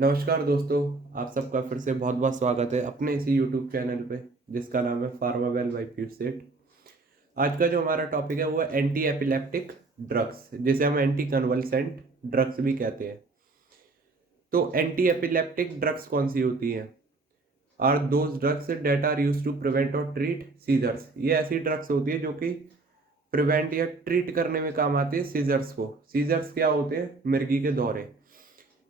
नमस्कार दोस्तों। आप सबका फिर से बहुत बहुत स्वागत है अपने इसी यूट्यूब चैनल पे जिसका नाम है फार्मावेल बाय प्यूसेट। आज का जो हमारा टॉपिक है वो है एंटी एपिलेप्टिक ड्रग्स, जिसे हम एंटी कन्वल्सेंट ड्रग्स भी कहते हैं। तो एंटी एपिलेप्टिक ड्रग्स कौन सी होती हैं? Are those drugs that are use to prevent और ट्रीट सीजर्स। ये ऐसी ड्रग्स होती है जो कि प्रिवेंट या ट्रीट करने में काम आती है सीजर्स को। सीजर्स क्या होते हैं? मिर्गी के दौरे।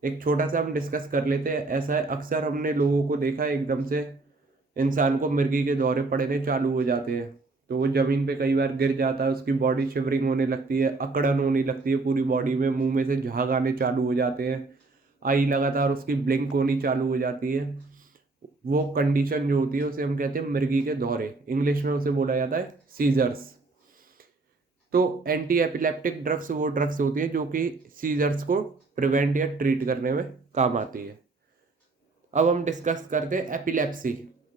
एक छोटा सा हम डिस्कस कर लेते हैं। ऐसा है, अक्सर हमने लोगों को देखा है एकदम से इंसान को मिर्गी के दौरे पड़ने चालू हो जाते हैं, तो वो जमीन पे कई बार गिर जाता है, उसकी बॉडी शिवरिंग होने लगती है, अकड़न होने लगती है पूरी बॉडी में, मुंह में से झाग आने चालू हो जाते हैं, आई लगातार उसकी ब्लिंक होनी चालू हो जाती है। वो कंडीशन जो होती है उसे हम कहते हैं मिर्गी के दौरे, इंग्लिश में उसे बोला जाता है सीजर्स। तो एंटी एपिलेप्टिक ड्रग्स वो ड्रग्स होती है जो कि सीजर्स को प्रिवेंट या ट्रीट करने में काम आती है। अब हम डिस्कस करते हैं epilepsy.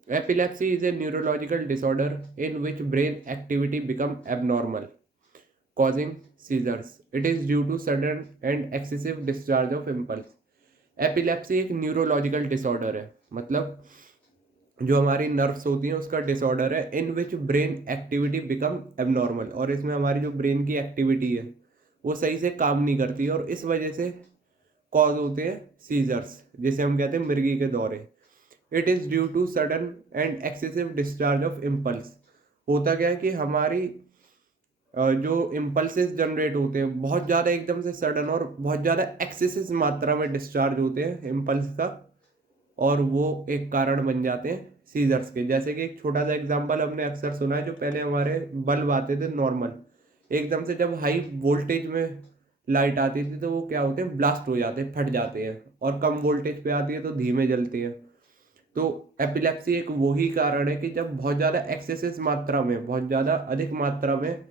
Epilepsy is a neurological disorder in which brain activity become abnormal causing seizures. It is due to sudden and excessive discharge of impulse. Epilepsy एक न्यूरोलॉजिकल डिसऑर्डर है, मतलब जो हमारी नर्व्स होती हैं उसका डिसऑर्डर है, इन विच ब्रेन एक्टिविटी बिकम एबनॉर्मल, और इसमें हमारी जो ब्रेन की एक्टिविटी है वो सही से काम नहीं करती और इस वजह से कॉज होते हैं सीजर्स, जिसे हम कहते हैं मिर्गी के दौरे। It is due to sudden and excessive discharge of impulse. होता क्या है कि हमारी जो इम्पल्सेस जनरेट होते हैं बहुत ज़्यादा एकदम से सडन और बहुत ज़्यादा एक्सेसिव मात्रा में डिस्चार्ज होते हैं इम्पल्स का, और वो एक कारण बन जाते हैं सीजर्स के। जैसे कि एक छोटा सा एग्जांपल हमने अक्सर सुना है, जो पहले हमारे बल्ब आते थे नॉर्मल, एकदम से जब हाई वोल्टेज में लाइट आती थी तो वो क्या होते हैं, ब्लास्ट हो जाते हैं, फट जाते हैं, और कम वोल्टेज पे आती है तो धीमे जलती है। तो एपिलेप्सी एक वही कारण है कि जब बहुत ज़्यादा एक्सेसिव मात्रा में, बहुत ज़्यादा अधिक मात्रा में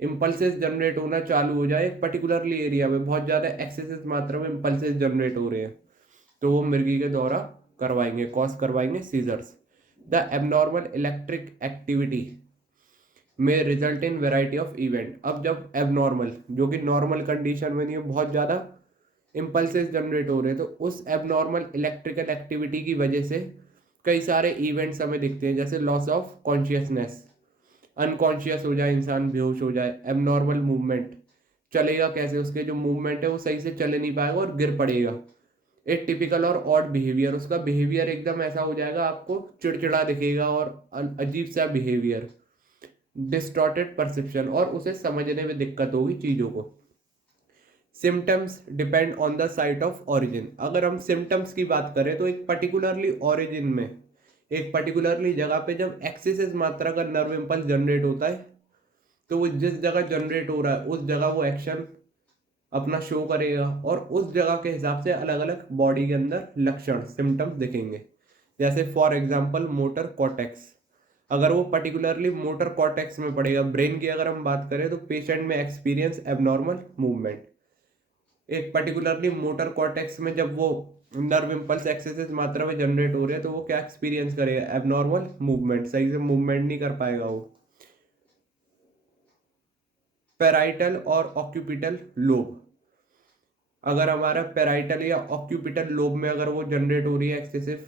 इम्पल्सेस जनरेट होना चालू हो जाए, एक पर्टिकुलरली एरिया में बहुत ज़्यादा एक्सेसिव मात्रा में इम्पल्सेस जनरेट हो रहे हैं, तो वो मिर्गी के दौरा करवाएंगे, कॉज करवाएंगे seizures. The abnormal electric activity में result in variety of event. अब जब एबनॉर्मल, जो कि नॉर्मल कंडीशन में नहीं है, बहुत ज़्यादा इम्पल्सेस जनरेट हो रहे हैं, तो उस एबनॉर्मल इलेक्ट्रिकल एक्टिविटी की वजह से कई सारे इवेंट्स हमें दिखते हैं, जैसे लॉस ऑफ कॉन्शियसनेस, अनकॉन्शियस हो जाए इंसान, बेहोश हो जाए, एबनॉर्मल मूवमेंट, चलेगा कैसे, उसके जो मूवमेंट है वो सही से चल नहीं पाएगा और गिर पड़ेगा। एक टिपिकल और ऑड बिहेवियर, उसका बिहेवियर एकदम ऐसा हो जाएगा, आपको चिड़चिड़ा दिखेगा और अजीब सा बिहेवियर, डिस्टॉर्टेड परसेप्शन, और उसे समझने में दिक्कत होगी चीज़ों को। Symptoms depend on the site of origin. अगर हम सिम्टम्स की बात करें तो एक पर्टिकुलरली ओरिजिन में, एक पर्टिकुलरली जगह पे जब एक्सेसिव मात्रा का नर्व इम्पल्स जनरेट होता है, तो वो जिस जगह जनरेट हो रहा है उस जगह वो एक्शन अपना शो करेगा, और उस जगह के हिसाब से अलग अलग बॉडी के अंदर लक्षण, सिम्टम्स दिखेंगे। जैसे फॉर एग्जांपल मोटर कॉर्टेक्स, अगर वो पर्टिकुलरली मोटर कॉर्टेक्स में पड़ेगा, ब्रेन की अगर हम बात करें तो पेशेंट में एक्सपीरियंस एबनॉर्मल मूवमेंट। एक पर्टिकुलरली मोटर कॉर्टेक्स में जब वो नर्व इम्पल्स एक्सेसिव मात्रा में जनरेट हो रहे हैं तो वो क्या एक्सपीरियंस करेगा, एबनॉर्मल मूवमेंट, सही से मूवमेंट नहीं कर पाएगा वो। पेराइटल और ऑक्यूपिटल लोब, अगर हमारा पेराइटल या ऑक्यूपिटल लोब में अगर वो जनरेट हो रही है एक्सेसिव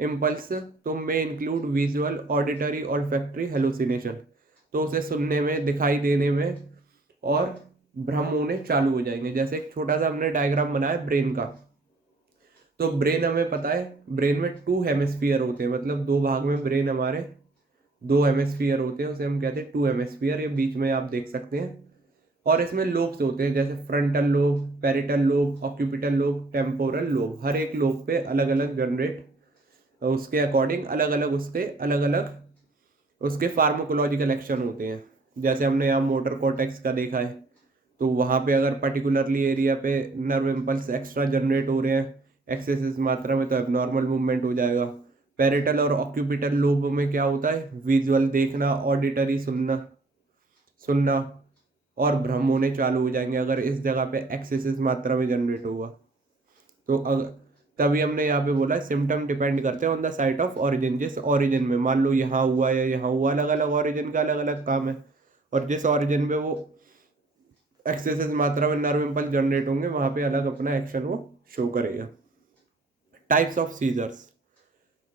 इम्पल्स, तो में include visual, auditory, olfactory hallucination, तो उसे सुनने में, दिखाई देने में और भ्रम होने चालू हो जाएंगे। जैसे एक छोटा सा हमने डायग्राम बनाया ब्रेन का, तो ब्रेन हमें पता है, ब्रेन में टू हेमिस्फीयर होते हैं, मतलब दो भाग में ब्रेन हमारे, दो हेमिस्फीयर होते हैं, उसे हम कहते हैं टू हेमिस्फीयर, ये बीच में आप देख सकते हैं। और इसमें लोब्स होते हैं, जैसे frontal lobe, parietal lobe, occipital lobe, temporal lobe. हर एक लोब पे अलग अलग जनरेट, उसके अकॉर्डिंग अलग अलग, उसके अलग अलग उसके फार्माकोलॉजिकल एक्शन होते हैं। जैसे हमने यहाँ मोटर कॉर्टेक्स का देखा है, तो वहाँ पे अगर पर्टिकुलरली एरिया पे नर्व इम्पल्स एक्स्ट्रा जनरेट हो रहे हैं एक्सेसिव मात्रा में, तो एबनॉर्मल मूवमेंट हो जाएगा। पेरिटल और ऑक्यूपिटल लोब में क्या होता है, विजुअल देखना, ऑडिटरी सुनना, सुनना और भ्रम होने चालू हो जाएंगे अगर इस जगह पे एक्सेसिव मात्रा में जनरेट होगा। तो तभी हमने यहाँ पे बोला सिम्टम डिपेंड करते हैं on the site of origin. जिस ओरिजिन में, मान लो यहाँ हुआ या यहाँ हुआ, अलग अलग ओरिजिन का अलग अलग काम है, और जिस ओरिजिन पे वो एक्सेसिव मात्रा में नर्व इम्पल्स जनरेट होंगे वहाँ पे अलग अपना एक्शन वो शो करेगा। Types of seizures.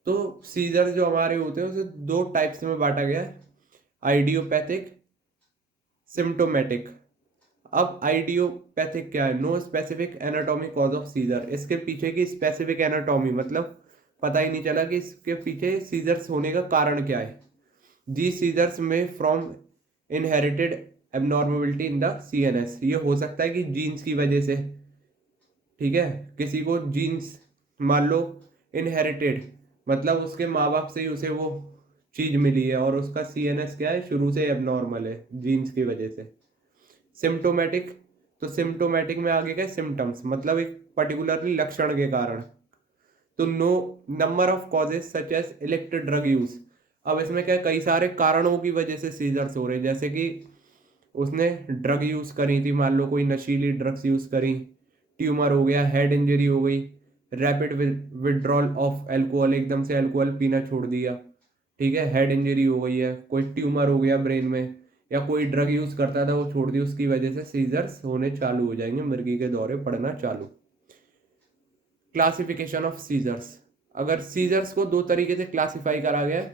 तो सीजर जो हमारे होते हैं उसे दो टाइप्स में बांटा गया है, आइडियोपैथिक, सिम्टोमेटिक। अब आइडियोपैथिक क्या है? No specific anatomy cause of seizure. इसके पीछे की स्पेसिफिक एनाटॉमी मतलब पता ही नहीं चला कि इसके पीछे सीजर्स होने का कारण क्या है। The seizures may from inherited abnormability in the CNS. ये हो सकता है कि जीन्स की वजह से, ठीक है, किसी को जीन्स मान लो इनहेरिटेड मतलब उसके माँ बाप से ही उसे वो चीज मिली है और उसका सीएनएस क्या है, शुरू से एबनॉर्मल है जीन्स की वजह से। सिम्टोमेटिक, तो सिम्टोमेटिक में आगे क्या, सिम्टम्स मतलब एक पर्टिकुलरली लक्षण के कारण। तो no number of causes such as electric drug use. अब इसमें क्या, कई सारे कारणों की वजह से सीजर्स हो रहे हैं, जैसे कि उसने ड्रग यूज करी थी, मान लो कोई नशीली ड्रग्स यूज करी, ट्यूमर हो गया, हेड इंजरी हो गई, रैपिड विड्रॉल ऑफ अल्कोहल, एकदम से अल्कोहल पीना छोड़ दिया, ठीक है, हेड इंजरी हो गई है, कोई ट्यूमर हो गया ब्रेन में, या कोई ड्रग यूज करता था वो छोड़ दी, उसकी वजह से सीजर्स होने चालू हो जाएंगे, मिर्गी के दौरे पड़ना चालू। Classification of seizures. अगर सीजर्स को दो तरीके से क्लासिफाई करा गया है,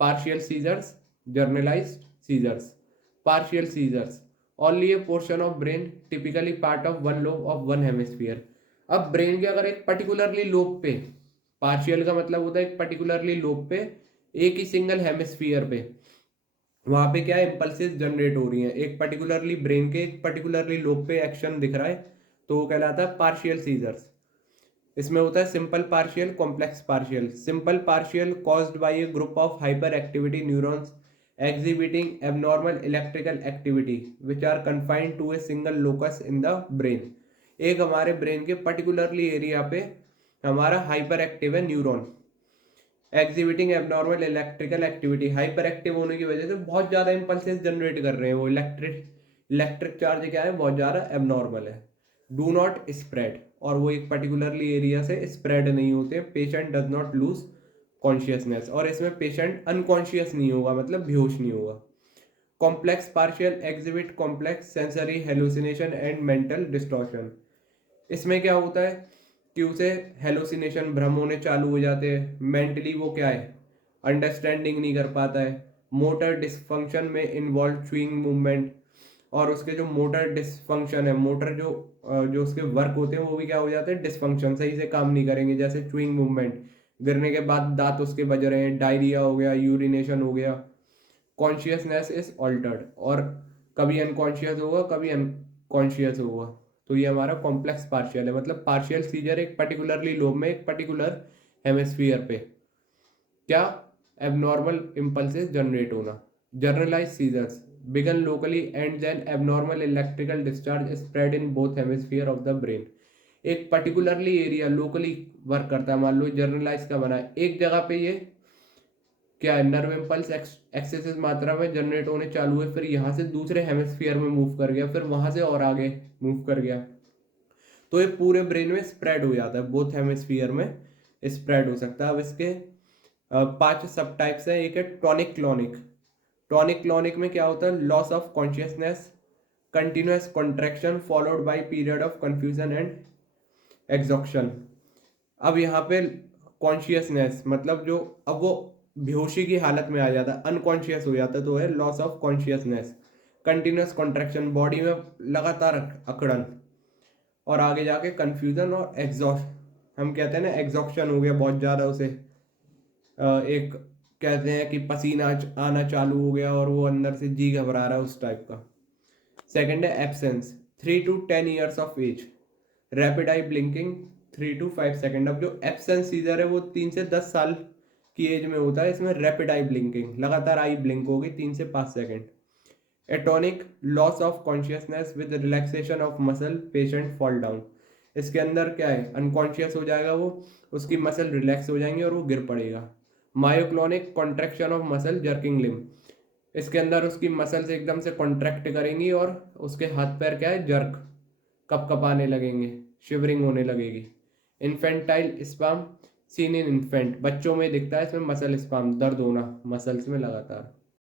partial seizures, generalised seizures. Partial seizures, only a portion of brain typically part of one lobe of one hemisphere. अब ब्रेन के अगर एक पर्टिकुलरली लोब पे, पार्शियल का मतलब होता है एक पर्टिकुलरली लोब पे, एक ही सिंगल हेमिस्फीयर पे, वहां पे क्या है, इंपल्सेस जनरेट हो रही हैं, एक पर्टिकुलरली ब्रेन के एक पर्टिकुलरली लोब पे एक्शन दिख रहा है, तो वो कहलाता है पार्शियल सीजर्स। इसमें होता है simple partial, complex partial. Simple partial caused by A group of hyper activity neurons exhibiting abnormal electrical activity which are confined to a single locus in the brain। एक हमारे ब्रेन के particularly area पे हमारा hyper active है neuron, exhibiting abnormal electrical activity, hyper active होने की वजह से बहुत ज्यादा इंपल्सेस जनरेट कर रहे हैं, वो इलेक्ट्रिक चार्ज क्या है, बहुत ज्यादा एबनॉर्मल है। डू नॉट स्प्रेड, और वो एक पर्टिकुलरली एरिया से स्प्रेड नहीं होते। Patient does not lose consciousness, और इसमें पेशेंट अनकॉन्शियस नहीं होगा, मतलब बेहोश नहीं होगा। Complex partial exhibit complex sensory hallucination and mental distortion. इसमें क्या होता है कि उसे हेलुसिनेशन, भ्रम होने चालू हो जाते हैं, मेंटली वो क्या है, अंडरस्टैंडिंग नहीं कर पाता है, मोटर डिसफंक्शन में इन्वॉल्व स्विंग मूवमेंट, और उसके जो मोटर डिसफंक्शन है, मोटर जो उसके वर्क होते हैं वो भी क्या हो जाते हैं, डिसफंक्शन, सही से काम नहीं करेंगे, जैसे स्विंग मूवमेंट, गिरने के बाद दांत उसके बज रहे हैं, डायरिया हो गया, यूरिनेशन हो गया। कॉन्शियसनेस इज ऑल्टर्ड, और कभी अनकॉन्शियस होगा, कभी अनकॉन्शियस होगा। तो ये हमारा कॉम्प्लेक्स पार्शियल है, मतलब पार्शियल सीजर एक पर्टिकुलरली लोब में एक पर्टिकुलर हेमिस्फीयर पे क्या एबनॉर्मल इम्पल्सेस जनरेट होना। Generalize seizures begin locally and then abnormal electrical discharge spread in both hemisphere of the brain. एक पर्टिकुलरली एरिया लोकली वर्क करता है, मान लो जनरलाइज का बना है, एक जगह पे ये क्या है, नर्व इम्पल्स एक्सेसिव मात्रा में जनरेट होने चालू है, फिर यहाँ से दूसरे हेमिस्फीयर में मूव कर गया, फिर वहां से और आगे मूव कर गया, तो ये पूरे ब्रेन में स्प्रेड हो जाता है, बोथ हेमिस्फीयर में स्प्रेड हो सकता है। अब इसके 5 सब टाइप्स है। एक है टॉनिक क्लॉनिक। टॉनिक क्लॉनिक में क्या होता है, loss of consciousness, continuous contraction followed by period of confusion and exhaustion. अब यहाँ पे कॉन्शियसनेस मतलब जो, अब वो बेहोशी की हालत में आ जाता है, अनकॉन्शियस हो जाता है, तो है loss of consciousness. Continuous contraction, body में लगातार अकड़न, और आगे जाके कंफ्यूजन और एग्जॉस्ट, हम कहते हैं ना एग्जॉक्शन हो गया बहुत ज़्यादा, उसे एक कहते हैं कि पसीना आना चालू हो गया और वो अंदर से जी घबरा रहा है, उस टाइप का। सेकंड है absence, 3 to 10 years of age, rapid eye blinking 3 to 5 second. अब जो एब्सेंस सीजर है वो 3 से 10 साल की एज में होता है, इसमें रैपिड आई ब्लिंकिंग, लगातार आई ब्लिंक होगी 3 से 5 second. Atonic, loss of consciousness with relaxation of muscle, patient fall down. इसके अंदर क्या है, अनकॉन्शियस हो जाएगा वो, उसकी मसल रिलैक्स हो जाएंगी और वो गिर पड़ेगा। Myoclonic, contraction of muscle jerking limb. इसके अंदर उसकी मसल्स एकदम से कॉन्ट्रैक्ट करेंगी और उसके हाथ पैर क्या है, जर्क, कपकपाने लगेंगे, शिवरिंग होने लगेगी। Infantile sperm seen in infant, बच्चों में दिखता है, इसमें मसल स्पाम, दर्द होना मसल्स में लगातार।